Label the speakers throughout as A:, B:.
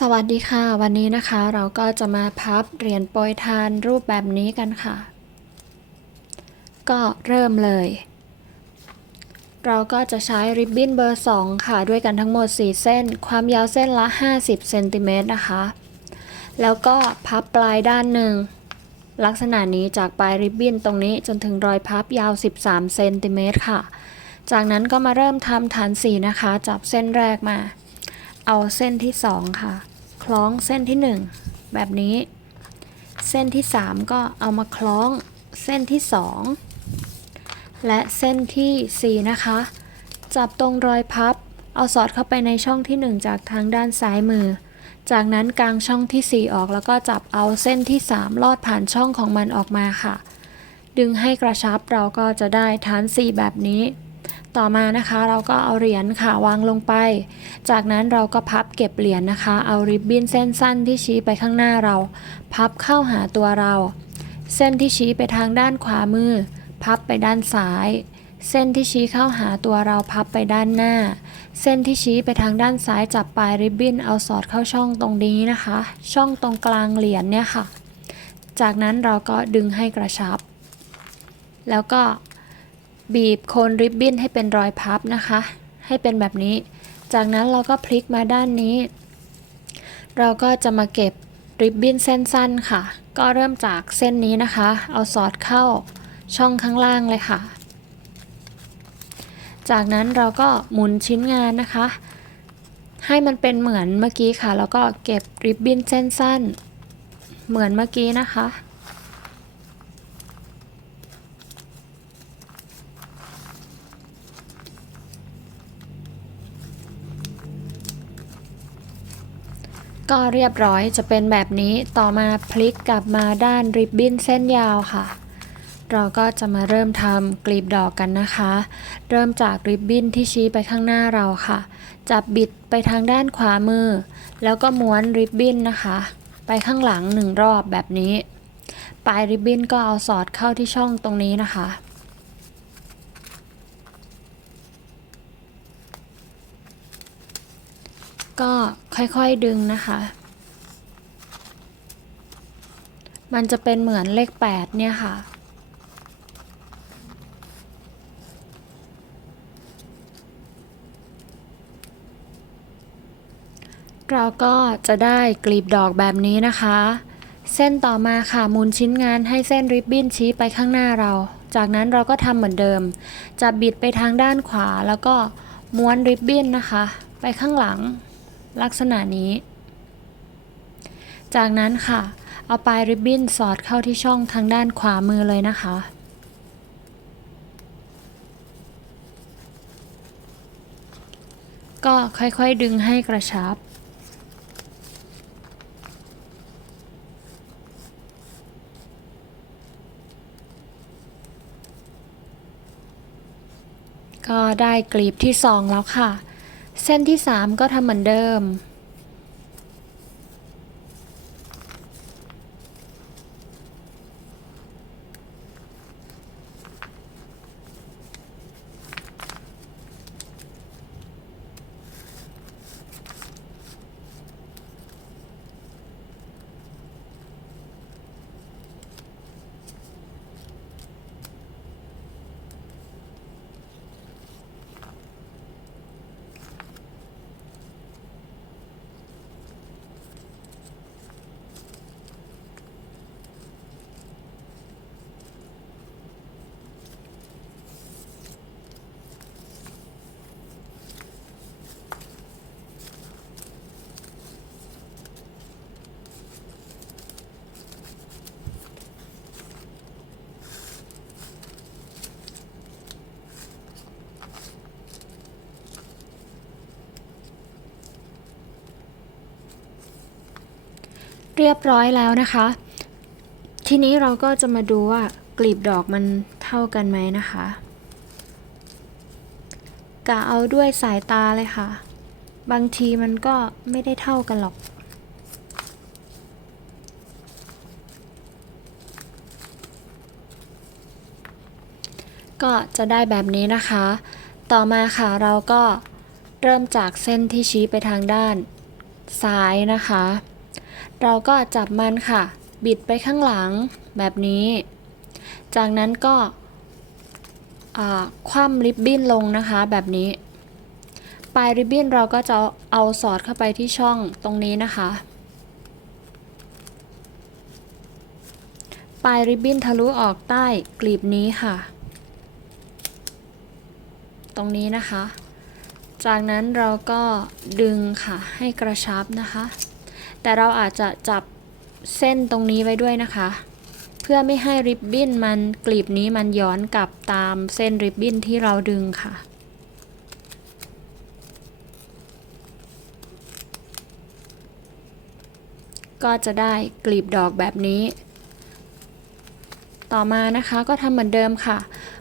A: สวัสดีค่ะ วันนี้นะคะเราก็จะมาพับเหรียญโปรยทานรูปแบบนี้กันค่ะ ก็เริ่มเลย เราก็จะใช้ริบบิ้นเบอร์ 2 ค่ะ ด้วยกันทั้งหมด 4 เส้น ความยาวเส้นละ 50เซนติเมตรนะคะ แล้วก็พับปลายด้านหนึ่ง ลักษณะนี้จากปลายริบบิ้นตรงนี้จนถึงรอยพับยาว 13เซนติเมตรค่ะ จากนั้นก็มาเริ่มทำฐานสีนะคะ จับเส้นแรกมา เอาเส้นที่2ค่ะ คล้องเส้นที่1แบบนี้ เส้นที่3ก็เอามาคล้องเส้นที่2และเส้นที่สี่นะคะ จับตรงรอยพับ เอาสอดเข้าไปในช่องที่1จากทางด้านซ้ายมือ จากนั้นกางช่องที่4ออกแล้วก็จับเอาเส้นที่3ลอดผ่านช่องของมันออกมาค่ะ ดึงให้กระชับเราก็จะได้ฐาน4แบบนี้ ต่อมานะคะเราก็เอาเหรียญค่ะวางลงไป จากนั้นเราก็พับเก็บเหรียญนะคะ เอาริบบิ้นเส้นสั้นที่ชี้ไปข้างหน้าเรา พับเข้าหาตัวเรา เส้นที่ชี้ไปทางด้านขวามือ พับไปด้านซ้าย เส้นที่ชี้เข้าหาตัวเราพับไปด้านหน้า เส้นที่ชี้ไปทางด้านซ้ายจับปลายริบบิ้นเอาสอดเข้าช่องตรงนี้นะคะ ช่องตรงกลางเหรียญเนี่ยค่ะ จากนั้นเราก็ดึงให้กระชับ แล้วก็ บีบโคนริบบิ้นให้เป็นรอยพับนะคะ ให้เป็นแบบนี้ จากนั้นเราก็พลิกมาด้านนี้ เราก็จะมาเก็บริบบิ้นเส้นสั้นค่ะ ก็เริ่มจากเส้นนี้นะคะ เอาสอดเข้าช่องข้างล่างเลยค่ะ จากนั้นเราก็หมุนชิ้นงานนะคะ ให้มันเป็นเหมือนเมื่อกี้ค่ะ แล้วก็เก็บริบบิ้นเส้นสั้น เหมือนเมื่อกี้นะคะ ก็เรียบร้อยจะเป็นแบบนี้ต่อมาพลิกกลับมาด้านริบบิ้นเส้นยาวค่ะ เราก็จะมาเริ่มทำกลีบดอกกันนะคะ เริ่มจากริบบิ้นที่ชี้ไปข้างหน้าเราค่ะ จับบิดไปทางด้านขวามือ แล้วก็ม้วนริบบิ้นนะคะ ไปข้างหลังหนึ่งรอบแบบนี้ ปลายริบบิ้นก็เอาสอดเข้าที่ช่องตรงนี้นะคะ ก็ค่อยๆดึงนะคะ มันจะเป็นเหมือนเลข 8 เนี่ยค่ะ เราก็จะได้กลีบดอกแบบนี้นะคะ เส้นต่อมาค่ะมุนชิ้นงานให้เส้นริบบิ้นชี้ไปข้างหน้าเรา จากนั้นเราก็ทำเหมือนเดิม จะบิดไปทางด้านขวาแล้วก็ม้วนริบบิ้นนะคะ ไปข้างหลัง ลักษณะนี้ จากนั้นค่ะ เอาปลายริบบิ้นสอดเข้าที่ช่องทางด้านขวามือเลยนะคะ ก็ค่อยๆดึงให้กระชับก็ได้กลีบที่ 2 แล้วค่ะ เส้นที่ 3 ก็ทำเหมือนเดิม เรียบร้อยแล้วนะคะ ทีนี้เราก็จะมาดูว่ากลีบดอกมันเท่ากันไหมนะคะกะเอาด้วยสายตาเลยค่ะ บางทีมันก็ไม่ได้เท่ากันหรอก ก็จะได้แบบนี้นะคะ ต่อมาค่ะเราก็เริ่มจากเส้นที่ชี้ไปทางด้านซ้ายนะคะ เราก็จับมันค่ะ บิดไปข้างหลังแบบนี้ จากนั้นก็คว่ำริบบิ้นลงนะคะแบบนี้ ปลายริบบิ้นเราก็จะเอาสอดเข้าไปที่ช่องตรงนี้นะคะ ปลายริบบิ้นทะลุออกใต้กลีบนี้ค่ะ ตรงนี้นะคะ จากนั้นเราก็ดึงค่ะให้กระชับนะคะ แต่เราอาจจะจับเส้นตรงนี้ไว้ด้วยนะคะ เพื่อไม่ให้ริบบิ้นมันกลีบนี้มันย้อนกลับตามเส้นริบบิ้นที่เราดึงค่ะ ก็จะได้กลีบดอกแบบนี้ ต่อมานะคะก็ทำเหมือนเดิมค่ะ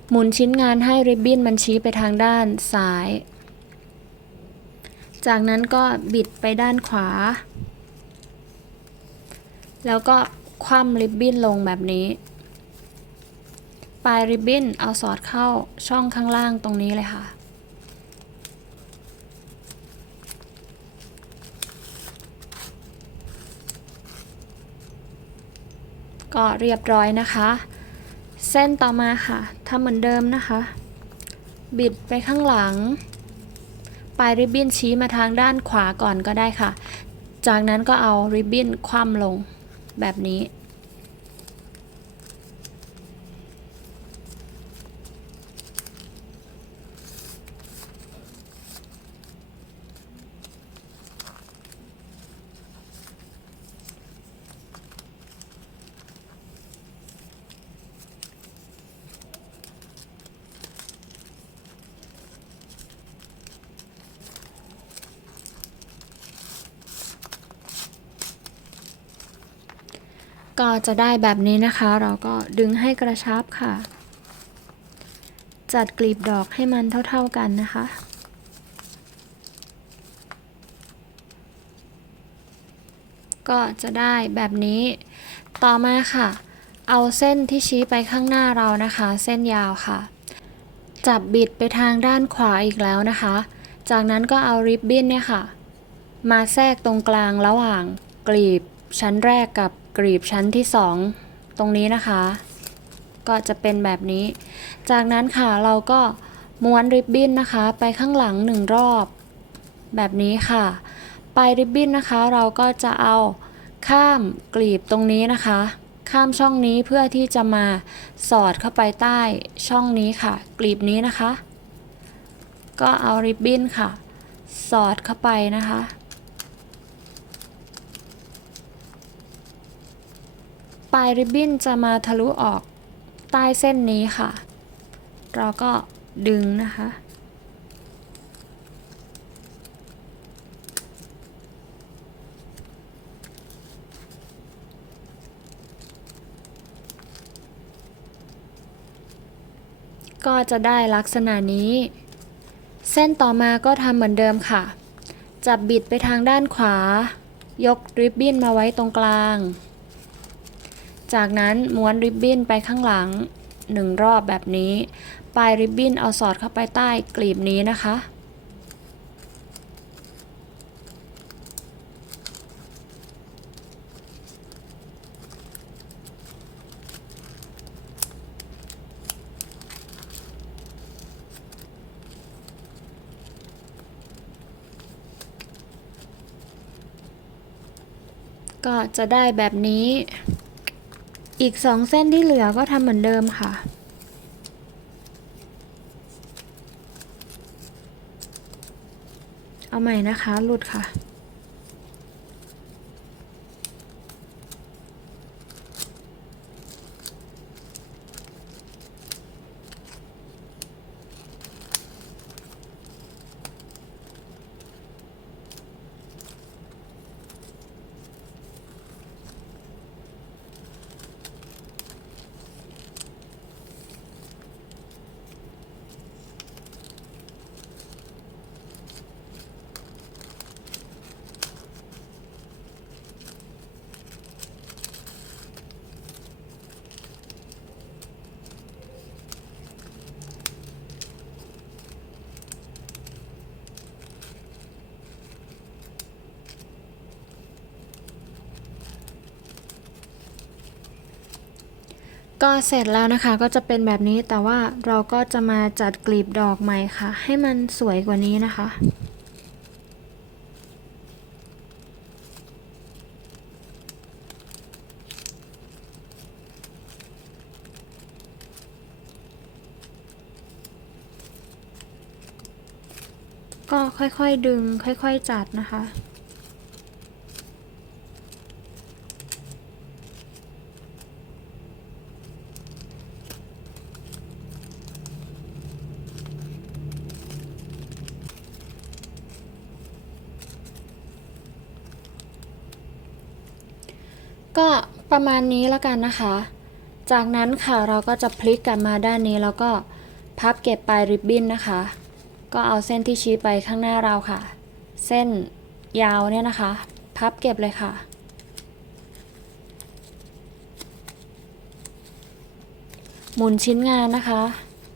A: หมุนชิ้นงานให้ริบบิ้นมันชี้ไปทางด้านซ้าย จากนั้นก็บิดไปด้านขวา แล้วก็คว่ำริบบิ้นลงแบบนี้ ปลายริบบิ้นเอาสอดเข้าช่องข้างล่างตรงนี้เลยค่ะ ก็เรียบร้อยนะคะ เส้นต่อมาค่ะทำเหมือนเดิมนะคะ บิดไปข้างหลัง ปลายริบบิ้นชี้มาทางด้านขวาก่อนก็ได้ค่ะ จากนั้นก็เอาริบบิ้นคว่ำลง แบบนี้ ก็จะได้แบบนี้นะคะ เราก็ดึงให้กระชับค่ะ จัดกลีบดอกให้มันเท่า ๆกันนะคะก็จะได้แบบนี้ ต่อมาค่ะ เอาเส้นที่ชี้ไปข้างหน้าเรานะคะ เส้นยาวค่ะ จับบิดไปทางด้านขวาอีกแล้วนะคะ จากนั้นก็เอาริบบิ้นเนี่ยค่ะ มาแทรกตรงกลางระหว่างกลีบชั้นแรกกับ กลีบชั้นที่ 2 ตรงนี้นะคะ ก็จะเป็นแบบนี้ จากนั้นค่ะเราก็ม้วนริบบิ้นนะคะ ไปข้างหลังหนึ่งรอบ แบบนี้ค่ะ ปลายริบบิ้นนะคะ เราก็จะเอาข้ามกลีบตรงนี้นะคะ ข้ามช่องนี้เพื่อที่จะมาสอดเข้าไปใต้ช่องนี้ค่ะ กลีบนี้นะคะ ก็เอาริบบิ้นค่ะ สอดเข้าไปนะคะ ปลายริบบิ้นจะมาทะลุออกใต้เส้นนี้ค่ะ เราก็ดึงนะคะ ก็จะได้ลักษณะนี้ เส้นต่อมาก็ทำเหมือนเดิมค่ะ จับบิดไปทางด้านขวา ยกริบบิ้นมาไว้ตรงกลาง จากนั้นม้วนริบบิ้นไปข้างหลังหนึ่งรอบแบบนี้ ปลายริบบิ้นเอาสอดเข้าไปใต้กลีบนี้นะคะ ก็จะได้แบบนี้ อีกสองเส้นที่เหลือก็ทำเหมือนเดิมค่ะ เอาใหม่นะคะหลุดค่ะ ก็เสร็จแล้วนะคะก็จะเป็นแบบนี้แต่ว่าเราก็จะมาจัดกลีบดอกใหม่ค่ะ ให้มันสวยกว่านี้นะคะก็ค่อยๆดึงค่อยๆจัดนะคะ ก็ประมาณนี้แล้วกันนะคะ จากนั้นค่ะเราก็จะพลิกกลับมาด้านนี้แล้วก็พับเก็บปลายริบบิ้นนะคะ ก็เอาเส้นที่ชี้ไปข้างหน้าเราค่ะ เส้นยาวเนี่ยนะคะ พับเก็บเลยค่ะหมุนชิ้นงานนะคะ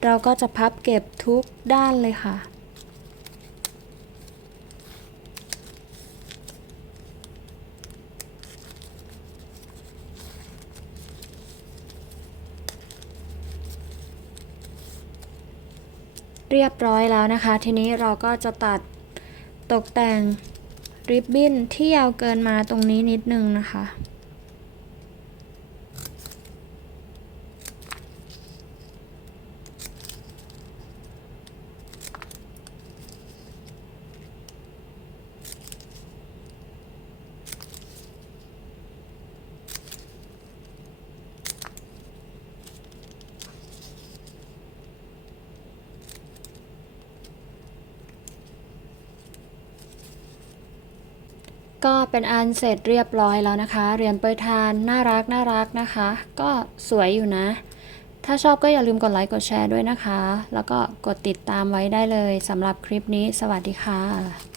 A: เราก็จะพับเก็บทุกด้านเลยค่ะ เรียบร้อยแล้วนะคะ ทีนี้เราก็จะตัดตกแต่งริบบิ้นที่ยาวเกินมาตรงนี้นิดนึงนะคะ ก็เป็นอันเสร็จเรียบร้อยแล้วนะคะ เหรียญเปยทานน่ารักน่ารักนะคะ ก็สวยอยู่นะ ถ้าชอบก็อย่าลืมกดไลค์กดแชร์ด้วยนะคะ แล้วก็กดติดตามไว้ได้เลยสำหรับคลิปนี้ สวัสดีค่ะ